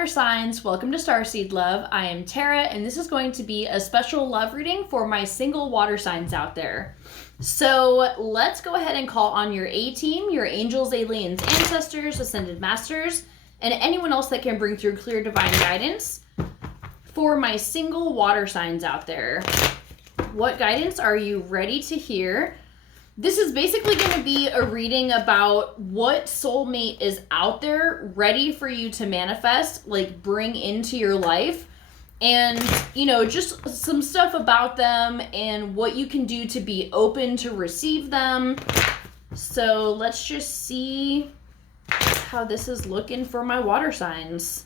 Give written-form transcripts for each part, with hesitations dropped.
water signs, welcome to Starseed Love. I am Tara, and this is going to be a special love reading for my single water signs out there. So let's go ahead and call on your A-team, your angels, aliens, ancestors, ascended masters, and anyone else that can bring through clear divine guidance for my single water signs out there. What guidance are you ready to hear? This is basically going to be a reading about what soulmate is out there ready for you to manifest, like bring into your life. And, you know, just some stuff about them and what you can do to be open to receive them. So let's just see how this is looking for my water signs.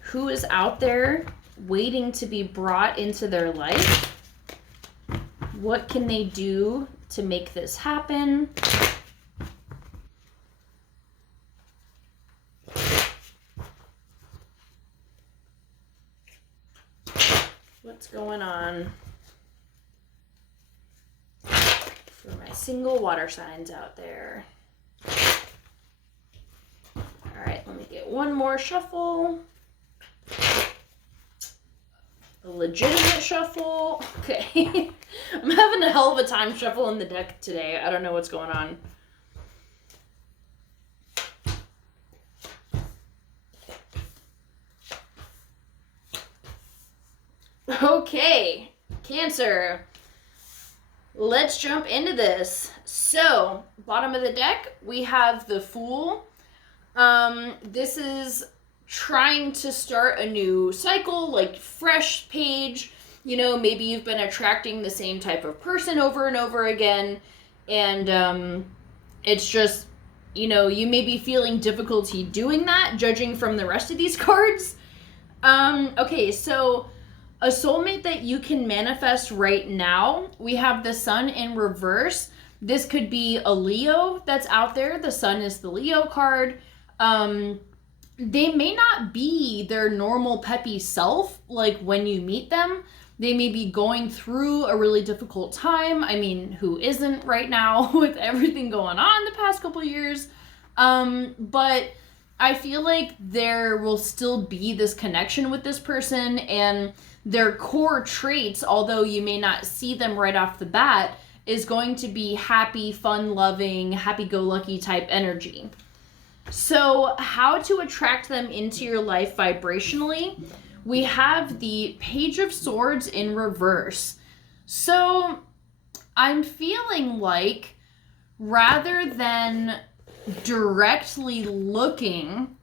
Who is out there waiting to be brought into their life? What can they do to make this happen? What's going on for my single water signs out there? All right, let me get one more shuffle. A legitimate shuffle. Okay. I'm having a hell of a time shuffling the deck today. I don't know what's going on. Okay, Cancer. Let's jump into this. So, bottom of the deck, we have the Fool. This is trying to start a new cycle, like fresh page. You know, maybe you've been attracting the same type of person over and over again, and it's just, you know, you may be feeling difficulty doing that, judging from the rest of these cards. Okay, so a soulmate that you can manifest right now, we have the Sun in reverse. This could be a Leo that's out there. The Sun is the Leo card. They may not be their normal peppy self, like when you meet them. They may be going through a really difficult time. I mean, who isn't right now with everything going on the past couple of years? But I feel like there will still be this connection with this person, and their core traits, although you may not see them right off the bat, is going to be happy, fun-loving, happy-go-lucky type energy. So how to attract them into your life vibrationally? We have the Page of Swords in reverse. So I'm feeling like rather than directly looking,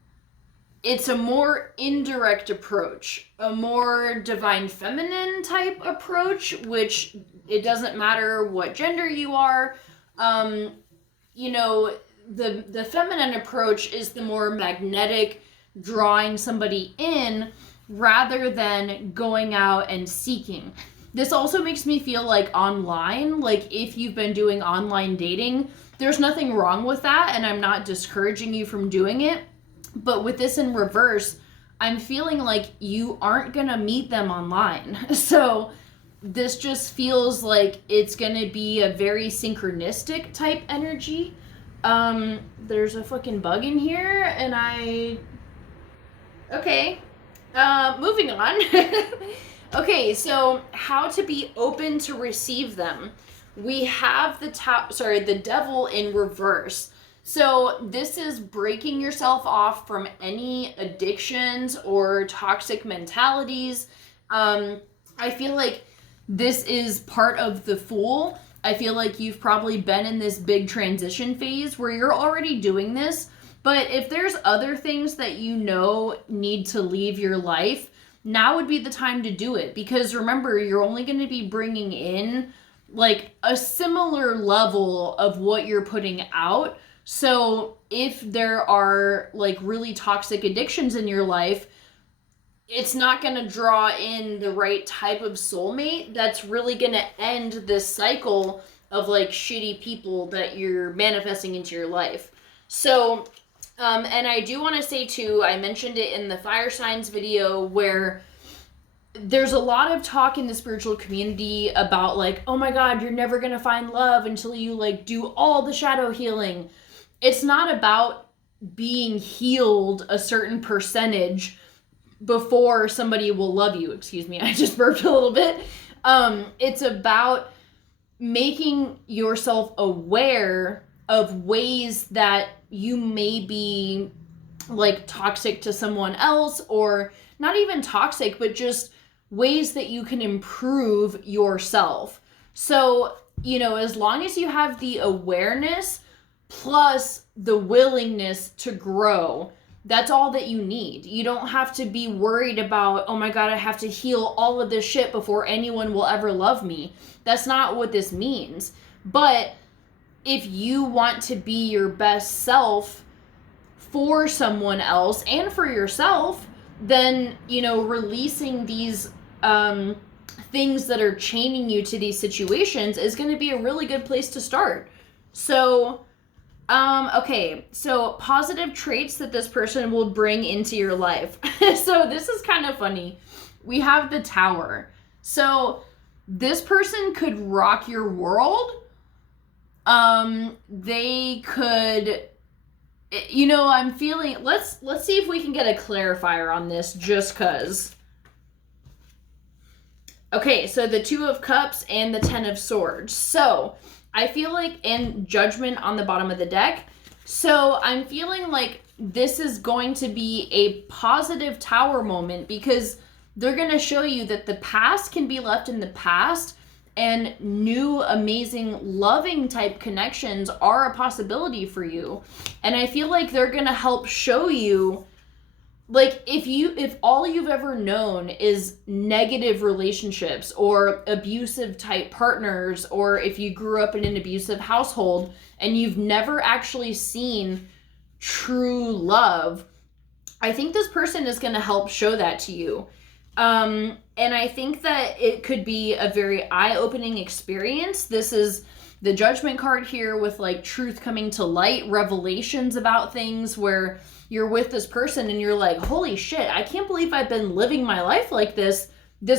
it's a more indirect approach, a more divine feminine type approach, which it doesn't matter what gender you are. You know, the feminine approach is the more magnetic, drawing somebody in rather than going out and seeking. This also makes me feel like online, like if you've been doing online dating, there's nothing wrong with that, and I'm not discouraging you from doing it. But with this in reverse, I'm feeling like you aren't gonna meet them online. So this just feels like it's gonna be a very synchronistic type energy. There's a fucking bug in here, and okay. Moving on. Okay, so how to be open to receive them. We have the Devil in reverse. So this is breaking yourself off from any addictions or toxic mentalities. I feel like this is part of the Fool. I feel like you've probably been in this big transition phase where you're already doing this. But if there's other things that you know need to leave your life, now would be the time to do it. Because remember, you're only going to be bringing in like a similar level of what you're putting out. So if there are like really toxic addictions in your life, it's not going to draw in the right type of soulmate that's really going to end this cycle of like shitty people that you're manifesting into your life. So and I do want to say too, I mentioned it in the fire signs video, where there's a lot of talk in the spiritual community about like, oh my God, you're never going to find love until you like do all the shadow healing. It's not about being healed a certain percentage before somebody will love you. Excuse me, I just burped a little bit. It's about making yourself aware of ways that you may be like toxic to someone else, or not even toxic, but just ways that you can improve yourself. So, you know, as long as you have the awareness plus the willingness to grow, that's all that you need. You don't have to be worried about, oh my God, I have to heal all of this shit before anyone will ever love me. That's not what this means. But if you want to be your best self for someone else and for yourself, then, you know, releasing these things that are chaining you to these situations is going to be a really good place to start. So, okay, so positive traits that this person will bring into your life. So this is kind of funny. We have the Tower. So this person could rock your world. They could, you know, I'm feeling, let's see if we can get a clarifier on this just cause. Okay, so the Two of Cups and the Ten of Swords. So I feel like, and Judgment on the bottom of the deck. So I'm feeling like this is going to be a positive Tower moment, because they're going to show you that the past can be left in the past, and new, amazing, loving type connections are a possibility for you. And I feel like they're going to help show you, like, if all you've ever known is negative relationships or abusive type partners, or if you grew up in an abusive household and you've never actually seen true love, I think this person is going to help show that to you. And I think that it could be a very eye-opening experience. This is the Judgment card here with like truth coming to light, revelations about things where you're with this person and you're like, holy shit, I can't believe I've been living my life like this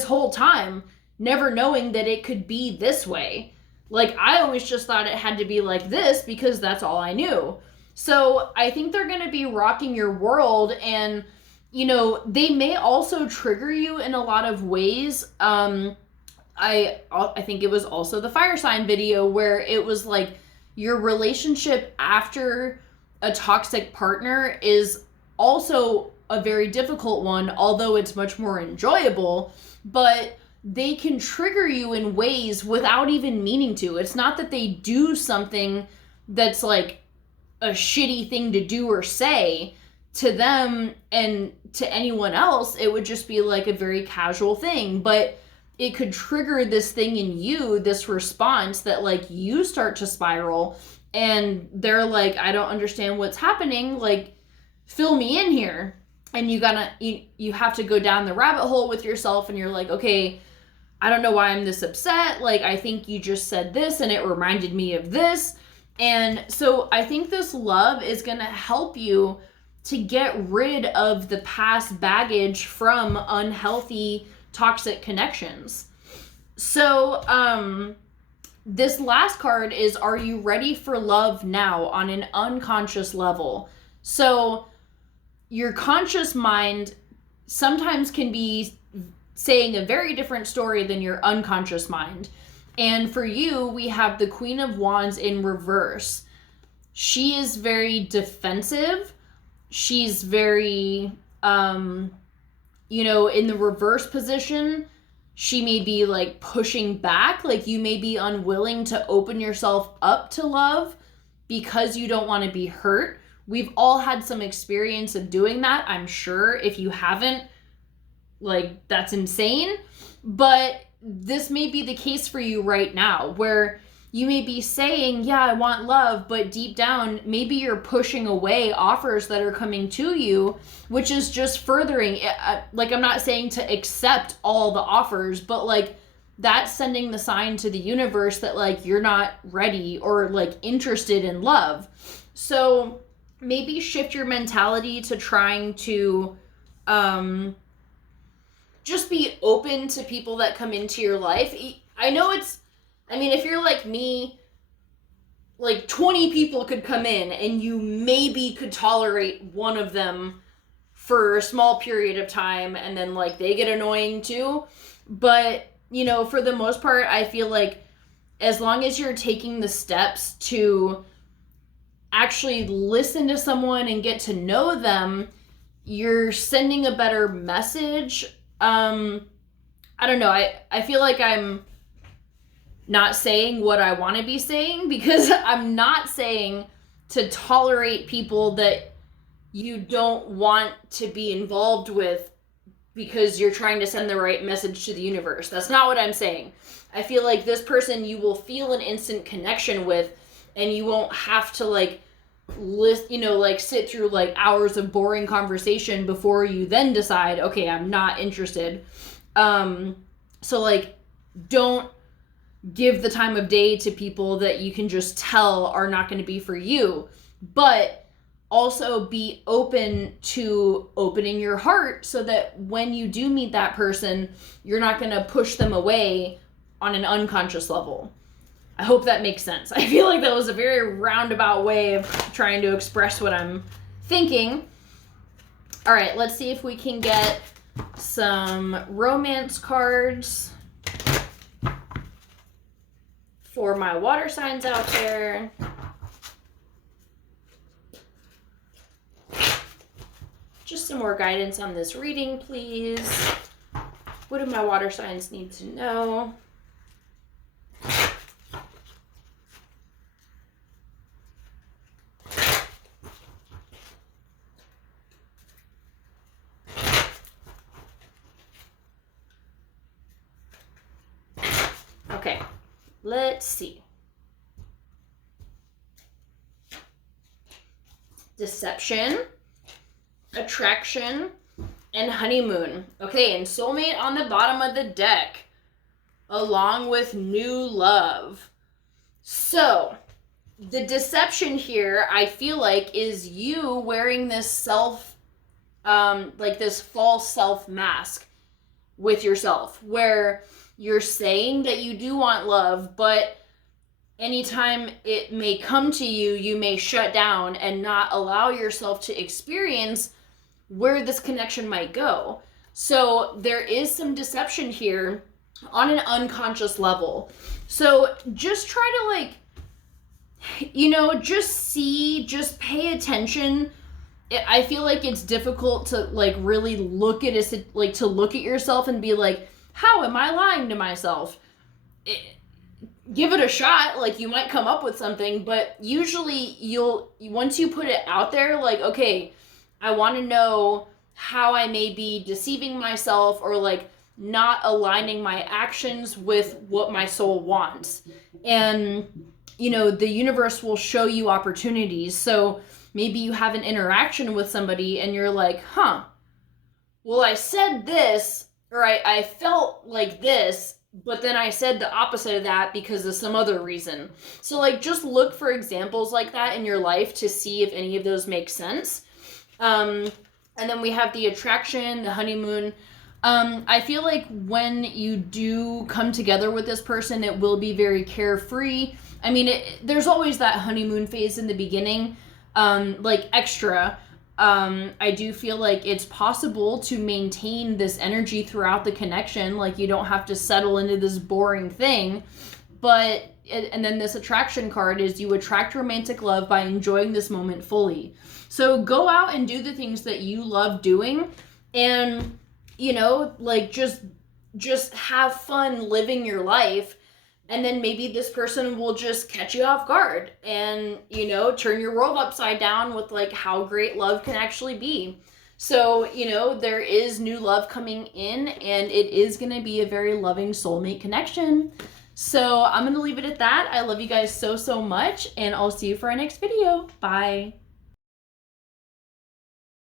whole time, never knowing that it could be this way. Like, I always just thought it had to be like this because that's all I knew. So I think they're going to be rocking your world, and, you know, they may also trigger you in a lot of ways. I think it was also the fire sign video where it was like your relationship after a toxic partner is also a very difficult one, although it's much more enjoyable, but they can trigger you in ways without even meaning to. It's not that they do something that's like a shitty thing to do or say to them, and to anyone else, it would just be like a very casual thing, but it could trigger this thing in you, this response that like you start to spiral, and they're like, I don't understand what's happening, like, fill me in here. And you have to go down the rabbit hole with yourself, and you're like, okay, I don't know why I'm this upset, like, I think you just said this and it reminded me of this. And so I think this love is gonna help you to get rid of the past baggage from unhealthy, toxic connections. So, this last card is, are you ready for love now on an unconscious level? So your conscious mind sometimes can be saying a very different story than your unconscious mind. And for you, we have the Queen of Wands in reverse. She is very defensive. She's very, you know, in the reverse position, she may be like pushing back, like you may be unwilling to open yourself up to love because you don't want to be hurt. We've all had some experience of doing that, I'm sure. If you haven't, like, that's insane. But this may be the case for you right now, where you may be saying, yeah, I want love, but deep down, maybe you're pushing away offers that are coming to you, which is just furthering, like, I'm not saying to accept all the offers, but like, that's sending the sign to the universe that like, you're not ready or like interested in love. So maybe shift your mentality to trying to, just be open to people that come into your life. I know if you're like me, like 20 people could come in and you maybe could tolerate one of them for a small period of time, and then like they get annoying too. But, you know, for the most part, I feel like as long as you're taking the steps to actually listen to someone and get to know them, you're sending a better message. I don't know. I feel like I'm not saying what I want to be saying, because I'm not saying to tolerate people that you don't want to be involved with because you're trying to send the right message to the universe. That's not what I'm saying. I feel like this person you will feel an instant connection with, and you won't have to like sit through like hours of boring conversation before you then decide, okay, I'm not interested. So like, don't give the time of day to people that you can just tell are not going to be for you, but also be open to opening your heart so that when you do meet that person, you're not going to push them away on an unconscious level. I hope that makes sense. I feel like that was a very roundabout way of trying to express what I'm thinking. All right, let's see if we can get some romance cards for my water signs out there. Just some more guidance on this reading, please. What do my water signs need to know? Okay, let's see. Deception, attraction, and honeymoon. Okay, and soulmate on the bottom of the deck, along with new love. So, the deception here, I feel like, is you wearing this this false self mask with yourself, where you're saying that you do want love, but anytime it may come to you, you may shut down and not allow yourself to experience where this connection might go. So there is some deception here on an unconscious level. So just try to just pay attention. I feel like it's difficult to really look at to look at yourself and be like, how am I lying to myself? Give it a shot. You might come up with something, but usually once you put it out there, okay, I want to know how I may be deceiving myself or not aligning my actions with what my soul wants. And, the universe will show you opportunities. So maybe you have an interaction with somebody and you're like, well, I said this, or I felt like this, but then I said the opposite of that because of some other reason. So just look for examples like that in your life to see if any of those make sense. And then we have the attraction, the honeymoon. I feel like when you do come together with this person, it will be very carefree. I mean, there's always that honeymoon phase in the beginning, extra. I do feel like it's possible to maintain this energy throughout the connection. You don't have to settle into this boring thing. And then this attraction card is you attract romantic love by enjoying this moment fully. So go out and do the things that you love doing and, just have fun living your life. And then maybe this person will just catch you off guard and, turn your world upside down with how great love can actually be. So, there is new love coming in and it is going to be a very loving soulmate connection. So I'm going to leave it at that. I love you guys so, so much and I'll see you for our next video. Bye.